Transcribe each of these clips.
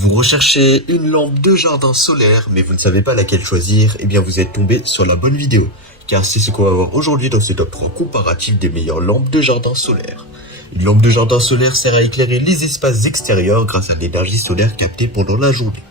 Vous recherchez une lampe de jardin solaire, mais vous ne savez pas laquelle choisir, eh bien vous êtes tombé sur la bonne vidéo. Car c'est ce qu'on va voir aujourd'hui dans ce top 3 comparatif des meilleures lampes de jardin solaire. Une lampe de jardin solaire sert à éclairer les espaces extérieurs grâce à l'énergie solaire captée pendant la journée.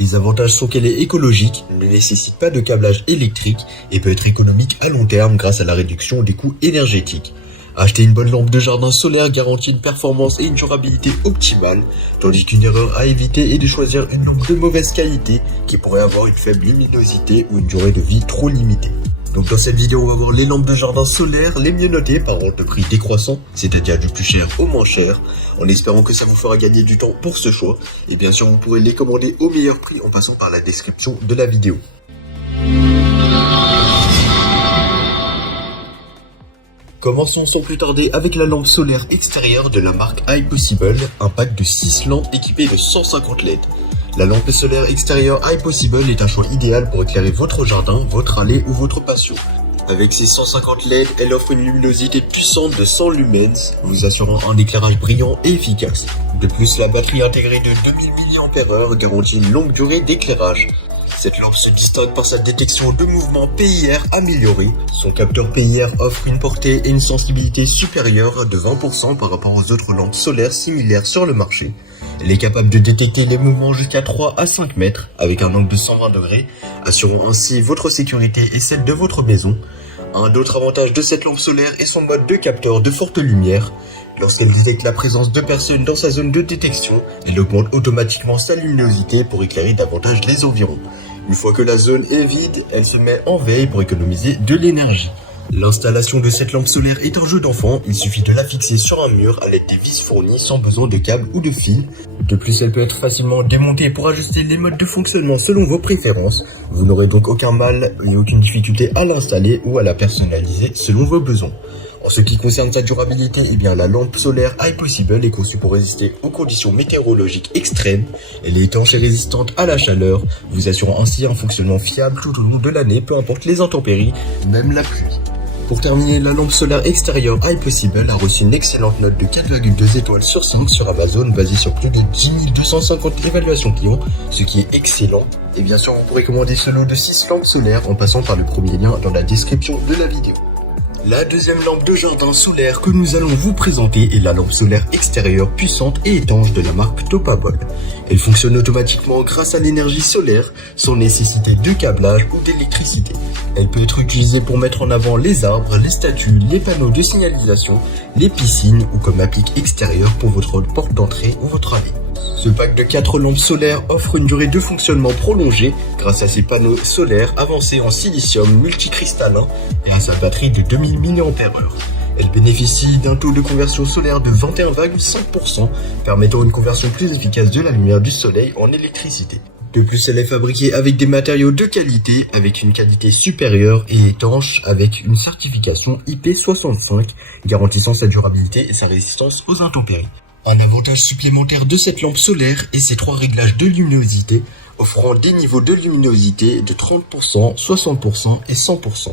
Les avantages sont qu'elle est écologique, ne nécessite pas de câblage électrique et peut être économique à long terme grâce à la réduction des coûts énergétiques. Acheter une bonne lampe de jardin solaire garantit une performance et une durabilité optimale, tandis qu'une erreur à éviter est de choisir une lampe de mauvaise qualité qui pourrait avoir une faible luminosité ou une durée de vie trop limitée. Donc dans cette vidéo, on va voir les lampes de jardin solaire les mieux notées par ordre de prix décroissant, c'est-à-dire du plus cher au moins cher, en espérant que ça vous fera gagner du temps pour ce choix. Et bien sûr, vous pourrez les commander au meilleur prix en passant par la description de la vidéo. Commençons sans plus tarder avec la lampe solaire extérieure de la marque iPossible, un pack de 6 lampes équipées de 150 LED. La lampe solaire extérieure iPossible est un choix idéal pour éclairer votre jardin, votre allée ou votre patio. Avec ses 150 LED, elle offre une luminosité puissante de 100 lumens, vous assurant un éclairage brillant et efficace. De plus, la batterie intégrée de 2000 mAh garantit une longue durée d'éclairage. Cette lampe se distingue par sa détection de mouvement PIR améliorée. Son capteur PIR offre une portée et une sensibilité supérieure de 20% par rapport aux autres lampes solaires similaires sur le marché. Elle est capable de détecter les mouvements jusqu'à 3 à 5 mètres avec un angle de 120 degrés, assurant ainsi votre sécurité et celle de votre maison. Un autre avantage de cette lampe solaire est son mode de capteur de forte lumière. Lorsqu'elle détecte la présence de personnes dans sa zone de détection, elle augmente automatiquement sa luminosité pour éclairer davantage les environs. Une fois que la zone est vide, elle se met en veille pour économiser de l'énergie. L'installation de cette lampe solaire est un jeu d'enfant, il suffit de la fixer sur un mur à l'aide des vis fournies sans besoin de câbles ou de fils. De plus, elle peut être facilement démontée pour ajuster les modes de fonctionnement selon vos préférences. Vous n'aurez donc aucun mal et aucune difficulté à l'installer ou à la personnaliser selon vos besoins. En ce qui concerne sa durabilité, eh bien la lampe solaire iPossible est conçue pour résister aux conditions météorologiques extrêmes. Elle est étanche et résistante à la chaleur, vous assurant ainsi un fonctionnement fiable tout au long de l'année, peu importe les intempéries, même la pluie. Pour terminer, la lampe solaire extérieure iPossible a reçu une excellente note de 4,2 étoiles sur 5 sur Amazon, basée sur plus de 10 250 évaluations clients, ce qui est excellent. Et bien sûr, vous pourrez commander ce lot de 6 lampes solaires en passant par le premier lien dans la description de la vidéo. La deuxième lampe de jardin solaire que nous allons vous présenter est la lampe solaire extérieure puissante et étanche de la marque Topabol. Elle fonctionne automatiquement grâce à l'énergie solaire, sans nécessiter de câblage ou d'électricité. Elle peut être utilisée pour mettre en avant les arbres, les statues, les panneaux de signalisation, les piscines ou comme applique extérieure pour votre porte d'entrée ou votre allée. Ce pack de 4 lampes solaires offre une durée de fonctionnement prolongée grâce à ses panneaux solaires avancés en silicium multicristallin et à sa batterie de 2000 mAh. Elle bénéficie d'un taux de conversion solaire de 21,5%, permettant une conversion plus efficace de la lumière du soleil en électricité. De plus, elle est fabriquée avec des matériaux de qualité, avec une qualité supérieure et étanche, avec une certification IP65, garantissant sa durabilité et sa résistance aux intempéries. Un avantage supplémentaire de cette lampe solaire est ses 3 réglages de luminosité, offrant des niveaux de luminosité de 30%, 60% et 100%.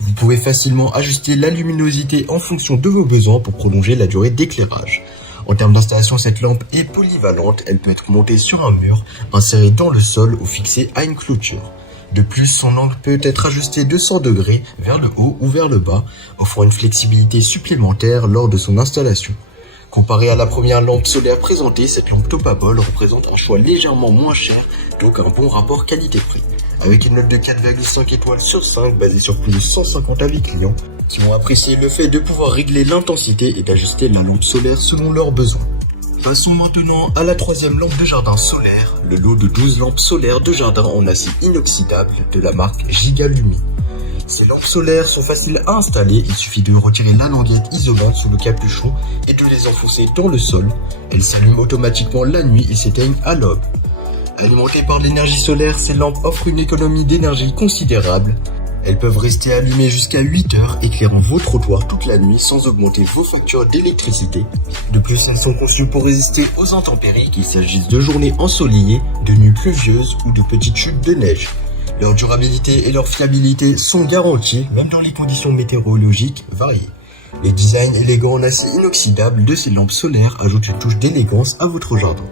Vous pouvez facilement ajuster la luminosité en fonction de vos besoins pour prolonger la durée d'éclairage. En termes d'installation, cette lampe est polyvalente, elle peut être montée sur un mur, insérée dans le sol ou fixée à une clôture. De plus, son angle peut être ajusté de 100 degrés vers le haut ou vers le bas, offrant une flexibilité supplémentaire lors de son installation. Comparé à la première lampe solaire présentée, cette lampe Topabol représente un choix légèrement moins cher, donc un bon rapport qualité-prix. Avec une note de 4,5 étoiles sur 5 basée sur plus de 150 avis clients, qui ont apprécié le fait de pouvoir régler l'intensité et d'ajuster la lampe solaire selon leurs besoins. Passons maintenant à la troisième lampe de jardin solaire, le lot de 12 lampes solaires de jardin en acier inoxydable de la marque Gigalumi. Ces lampes solaires sont faciles à installer, il suffit de retirer la languette isolante sous le capuchon et de les enfoncer dans le sol. Elles s'allument automatiquement la nuit et s'éteignent à l'aube. Alimentées par l'énergie solaire, ces lampes offrent une économie d'énergie considérable. Elles peuvent rester allumées jusqu'à 8 heures, éclairant vos trottoirs toute la nuit sans augmenter vos factures d'électricité. De plus, elles sont conçues pour résister aux intempéries, qu'il s'agisse de journées ensoleillées, de nuits pluvieuses ou de petites chutes de neige. Leur durabilité et leur fiabilité sont garanties, même dans les conditions météorologiques variées. Les designs élégants en acier inoxydable de ces lampes solaires ajoutent une touche d'élégance à votre jardin.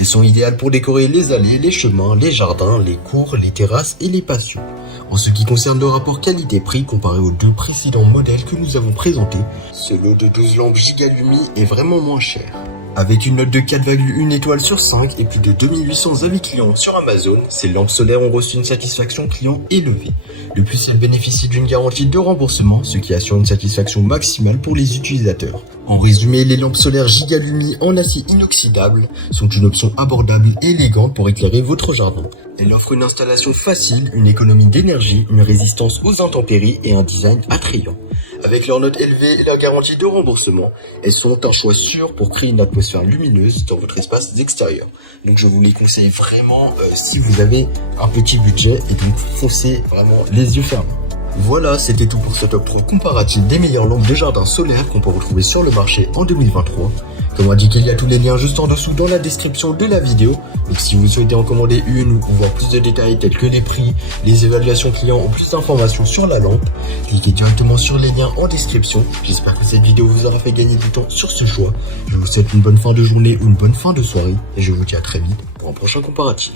Elles sont idéales pour décorer les allées, les chemins, les jardins, les cours, les terrasses et les patios. En ce qui concerne le rapport qualité-prix comparé aux deux précédents modèles que nous avons présentés, ce lot de 12 lampes Gigalumi est vraiment moins cher. Avec une note de 4,1 étoiles sur 5 et plus de 2800 avis clients sur Amazon, ces lampes solaires ont reçu une satisfaction client élevée. De plus, elles bénéficient d'une garantie de remboursement, ce qui assure une satisfaction maximale pour les utilisateurs. En résumé, les lampes solaires Gigalumi en acier inoxydable sont une option abordable et élégante pour éclairer votre jardin. Elles offrent une installation facile, une économie d'énergie, une résistance aux intempéries et un design attrayant. Avec leur note élevée et leur garantie de remboursement, elles sont un choix sûr pour créer une atmosphère lumineuse dans votre espace extérieur. Donc je vous les conseille vraiment si vous avez un petit budget et donc foncez vraiment les yeux fermés. Voilà, c'était tout pour ce top 3 comparatif des meilleures lampes de jardin solaires qu'on peut retrouver sur le marché en 2023. Comme indiqué, il y a tous les liens juste en dessous dans la description de la vidéo. Donc si vous souhaitez en commander une ou voir plus de détails tels que les prix, les évaluations clients ou plus d'informations sur la lampe, cliquez directement sur les liens en description. J'espère que cette vidéo vous aura fait gagner du temps sur ce choix. Je vous souhaite une bonne fin de journée ou une bonne fin de soirée et je vous dis à très vite pour un prochain comparatif.